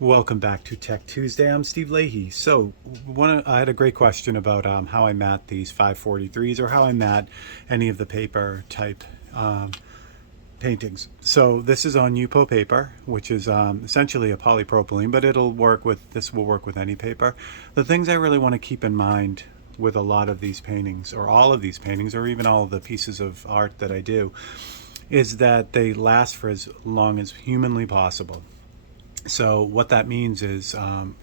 Welcome back to Tech Tuesday. I'm Steve Leahy. So, I had a great question about how I mat these 543s or how I mat any of the paper type paintings. So, this is on UPO paper, which is essentially a polypropylene, but this will work with any paper. The things I really want to keep in mind with a lot of these paintings, or all of these paintings, or even all of the pieces of art that I do, is that they last for as long as humanly possible. So what that means is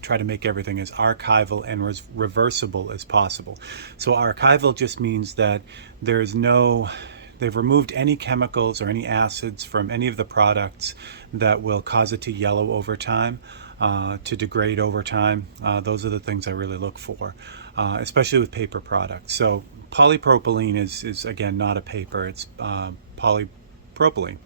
try to make everything as archival and reversible as possible. So archival just means that there's no, they've removed any chemicals or any acids from any of the products that will cause it to yellow over time, to degrade over time. Those are the things I really look for, especially with paper products. So polypropylene is again not a paper, it's polypropylene.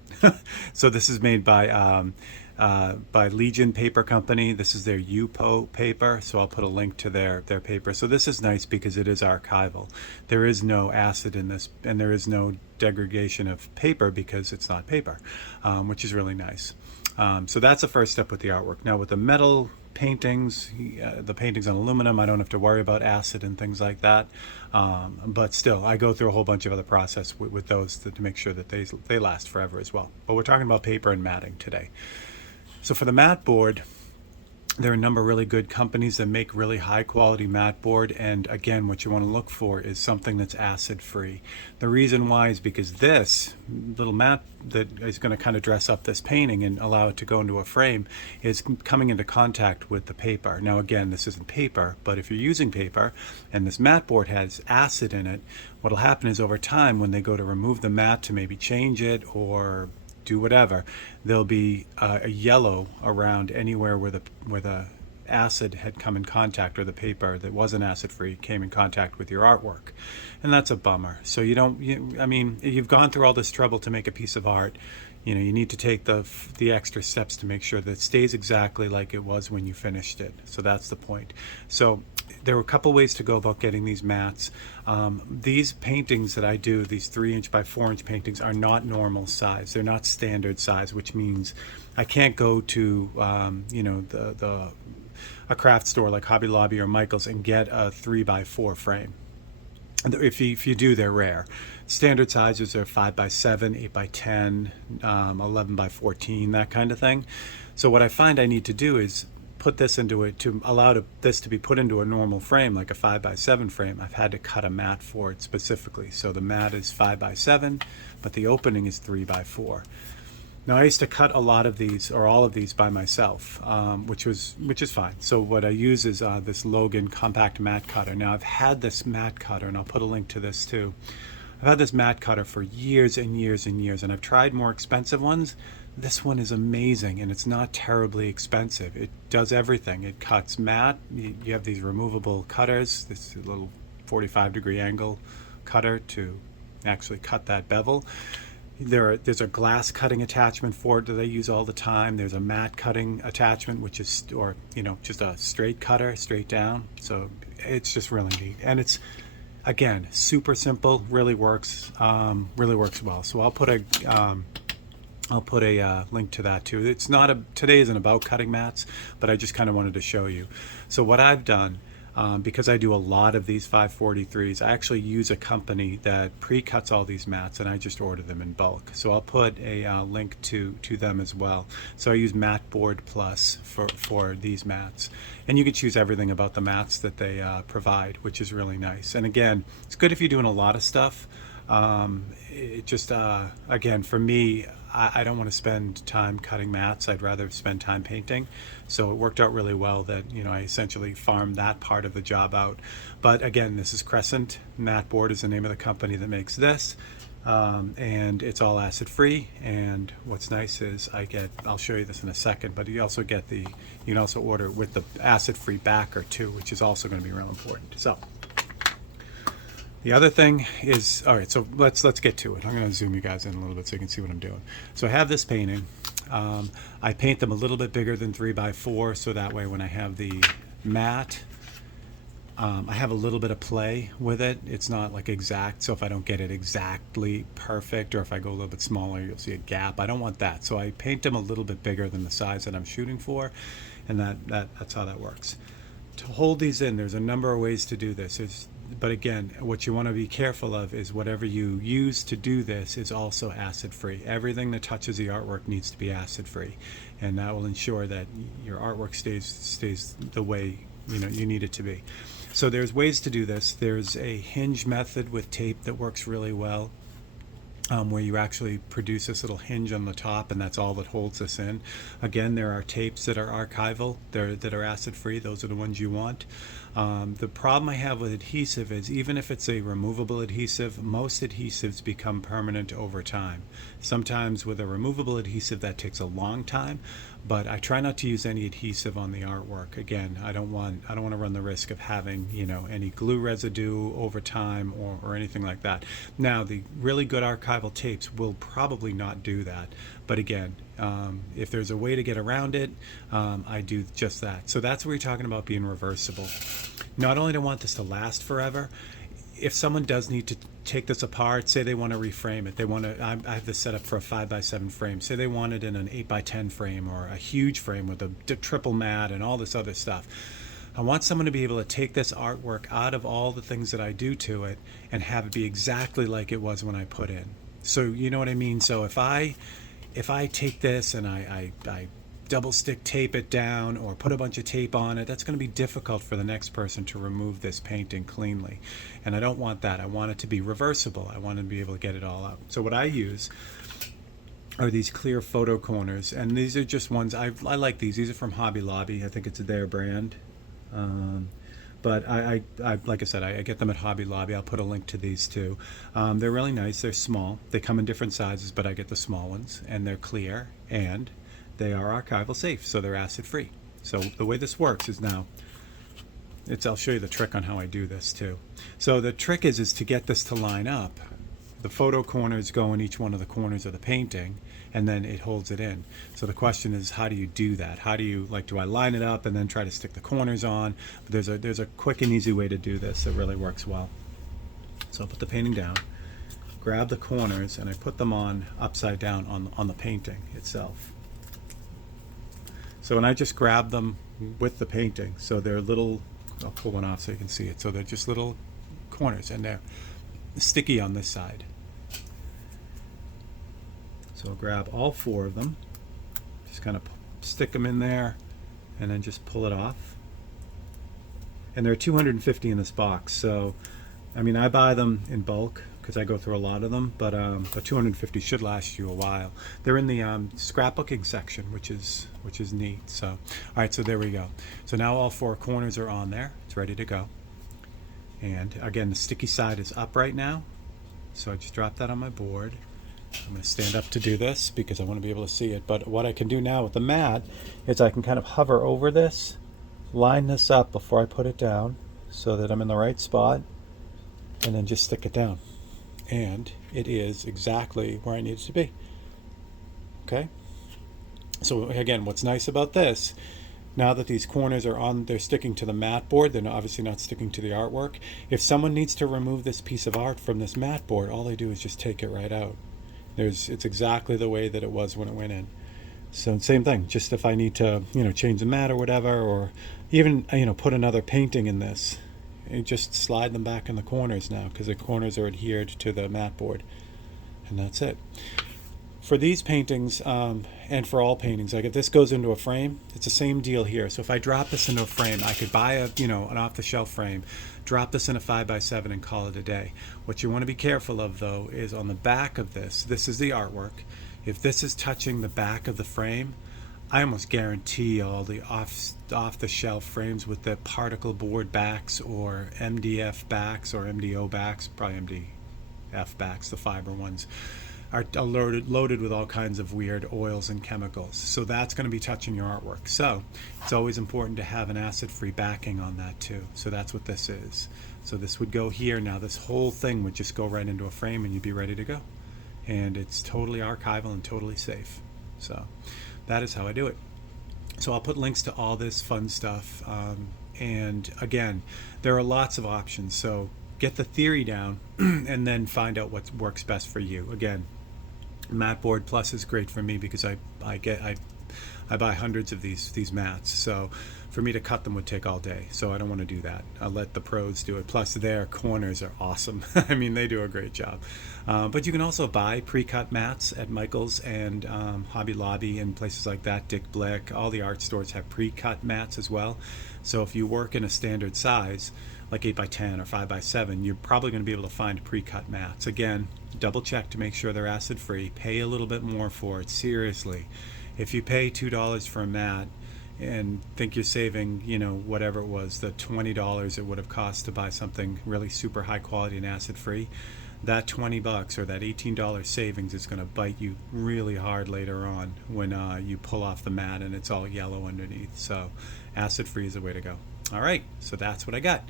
So this is made by Legion Paper Company. This is their UPO paper, so I'll put a link to their paper. So this is nice because it is archival. There is no acid in this, and there is no degradation of paper because it's not paper, which is really nice. So that's the first step with the artwork. Now with the metal paintings, the paintings on aluminum, I don't have to worry about acid and things like that. But still, I go through a whole bunch of other process with those to make sure that they last forever as well. But we're talking about paper and matting today. So for the mat board, there are a number of really good companies that make really high quality mat board, and again what you want to look for is something that's acid free. The reason why is because this little mat that is going to kind of dress up this painting and allow it to go into a frame is coming into contact with the paper. Now again, this isn't paper, but if you're using paper and this mat board has acid in it, what'll happen is over time when they go to remove the mat to maybe change it or do whatever, there'll be a yellow around anywhere where the acid had come in contact, or the paper that wasn't acid free came in contact with your artwork, and that's a bummer. So I mean, you've gone through all this trouble to make a piece of art. You need to take the extra steps to make sure that it stays exactly like it was when you finished it. So that's the point. So there are a couple ways to go about getting these mats. These paintings that I do, these 3" by 4" paintings, are not normal size. They're not standard size, which means I can't go to a craft store like Hobby Lobby or Michael's and get a 3x4 frame. If you do, they're rare. Standard sizes are 5x7, 8x10, 11x14, that kind of thing. So what I find I need to do is put this into it to allow this to be put into a normal frame, like a 5x7 frame. I've had to cut a mat for it specifically. So the mat is 5x7, but the opening is 3x4. Now I used to cut a lot of these or all of these by myself, which is fine. So what I use is this Logan compact mat cutter. Now I've had this mat cutter, and I'll put a link to this too. I've had this mat cutter for years and years and years, and I've tried more expensive ones. This one is amazing, and it's not terribly expensive. It does everything. It cuts mat. You have these removable cutters, this little 45-degree angle cutter to actually cut that bevel. There's a glass cutting attachment for it that I use all the time. There's a mat cutting attachment, which is, or just a straight cutter, straight down. So it's just really neat, and it's, again, super simple. Really works well. So I'll put a link to that too. It's not today isn't about cutting mats, but I just kind of wanted to show you. So what I've done, because I do a lot of these 543s, I actually use a company that pre-cuts all these mats, and I just order them in bulk. So I'll put a link to them as well. So I use Mat Board Plus for these mats, and you can choose everything about the mats that they provide, which is really nice. And again, it's good if you're doing a lot of stuff. It just again, for me, I don't want to spend time cutting mats. I'd rather spend time painting. So it worked out really well that I essentially farmed that part of the job out. But again, this is Crescent Mat Board is the name of the company that makes this, and it's all acid free. And what's nice is I'll show you this in a second, but you can also order with the acid free backer too, which is also going to be real important. So the other thing is, all right, so let's get to it. I'm going to zoom you guys in a little bit so you can see what I'm doing. So I have this painting. I paint them a little bit bigger than 3x4, so that way when I have the mat, I have a little bit of play with it. It's not like exact, so if I don't get it exactly perfect, or if I go a little bit smaller, you'll see a gap. I don't want that, so I paint them a little bit bigger than the size that I'm shooting for. and that's how that works. To hold these in, there's a number of ways to do this. But again, what you want to be careful of is whatever you use to do this is also acid free. Everything that touches the artwork needs to be acid free, and that will ensure that your artwork stays the way you need it to be. So there's ways to do this. There's a hinge method with tape that works really well. Where you actually produce this little hinge on the top, and that's all that holds this in. Again, there are tapes that are archival, that are acid free. Those are the ones you want. The problem I have with adhesive is, even if it's a removable adhesive, most adhesives become permanent over time. Sometimes with a removable adhesive that takes a long time, but I try not to use any adhesive on the artwork. Again, I don't want to run the risk of having any glue residue over time or anything like that. Now, the really good archival tapes will probably not do that, but again, if there's a way to get around it, I do just that. So that's where you're talking about being reversible. Not only do I want this to last forever, if someone does need to take this apart, say they want to reframe it, I have this set up for a 5x7 frame, say they want it in an 8x10 frame or a huge frame with a triple mat and all this other stuff. I want someone to be able to take this artwork out of all the things that I do to it and have it be exactly like it was when I put in. So you know what I mean? So if I take this and I double stick tape it down or put a bunch of tape on it, that's going to be difficult for the next person to remove this painting cleanly. And I don't want that. I want it to be reversible. I want to be able to get it all out. So what I use are these clear photo corners, and these are just ones I like. These are from Hobby Lobby. I think it's their brand. But I like I said, I get them at Hobby Lobby. I'll put a link to these too. They're really nice. They're small. They come in different sizes, but I get the small ones, and they're clear, and they are archival safe, so they're acid free. So the way this works is now, I'll show you the trick on how I do this too. So the trick is to get this to line up. The photo corners go in each one of the corners of the painting, and then it holds it in. So the question is, how do you do that? How do you, do I line it up and then try to stick the corners on? But there's a quick and easy way to do this that really works well. So I'll put the painting down, grab the corners, and I put them on upside down on the painting itself. So when I just grab them with the painting, so they're little, I'll pull one off so you can see it. So they're just little corners, and they're sticky on this side. So I'll grab all four of them, just kind of stick them in there, and then just pull it off. And there are 250 in this box, so I mean, I buy them in bulk because I go through a lot of them, but 250 should last you a while. They're in the scrapbooking section, which is neat. So, all right, so there we go. So now all four corners are on there. It's ready to go. And again, the sticky side is up right now. So I just drop that on my board. I'm going to stand up to do this because I want to be able to see it. But what I can do now with the mat is I can kind of hover over this, line this up before I put it down so that I'm in the right spot, and then just stick it down. And it is exactly where I need it to be. Okay? So again, what's nice about this, now that these corners are on, they're sticking to the mat board, they're obviously not sticking to the artwork. If someone needs to remove this piece of art from this mat board, all they do is just take it right out. It's exactly the way that it was when it went in. So same thing, just if I need to, change the mat or whatever, or even, put another painting in this, you just slide them back in the corners now because the corners are adhered to the mat board, and that's it. For these paintings, and for all paintings, like if this goes into a frame, it's the same deal here. So if I drop this into a frame, I could buy an off-the-shelf frame, drop this in a 5x7 and call it a day. What you want to be careful of, though, is on the back of this is the artwork. If this is touching the back of the frame, I almost guarantee all the off-the-shelf frames with the particle board backs or MDF backs or MDO backs, probably MDF backs, the fiber ones, are loaded with all kinds of weird oils and chemicals. So that's going to be touching your artwork. So it's always important to have an acid-free backing on that too. So that's what this is. So this would go here. Now this whole thing would just go right into a frame and you'd be ready to go. And it's totally archival and totally safe. So that is how I do it. So I'll put links to all this fun stuff. And again, there are lots of options. So get the theory down and then find out what works best for you. Again, Mat Board Plus is great for me because I I buy hundreds of these mats, so for me to cut them would take all day, so I don't want to do that. I'll let the pros do it. Plus their corners are awesome. I mean, they do a great job. But you can also buy pre-cut mats at Michael's and Hobby Lobby and places like that. Dick Blick, all the art stores have pre-cut mats as well. So if you work in a standard size like 8x10 or 5x7, you're probably going to be able to find pre-cut mats. Again, double check to make sure they're acid free. Pay a little bit more for it. Seriously, if you pay $2 for a mat and think you're saving, whatever it was, the $20 it would have cost to buy something really super high quality and acid free, that $20 or that $18 savings is going to bite you really hard later on when you pull off the mat and it's all yellow underneath. So acid free is the way to go. All right, so that's what I got.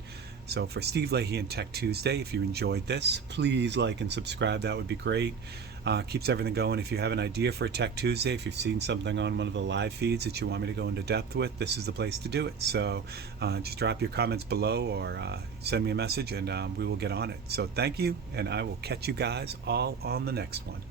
So for Steve Leahy and Tech Tuesday, if you enjoyed this, please like and subscribe. That would be great. Keeps everything going. If you have an idea for a Tech Tuesday, if you've seen something on one of the live feeds that you want me to go into depth with, this is the place to do it. So just drop your comments below or send me a message and we will get on it. So thank you, and I will catch you guys all on the next one.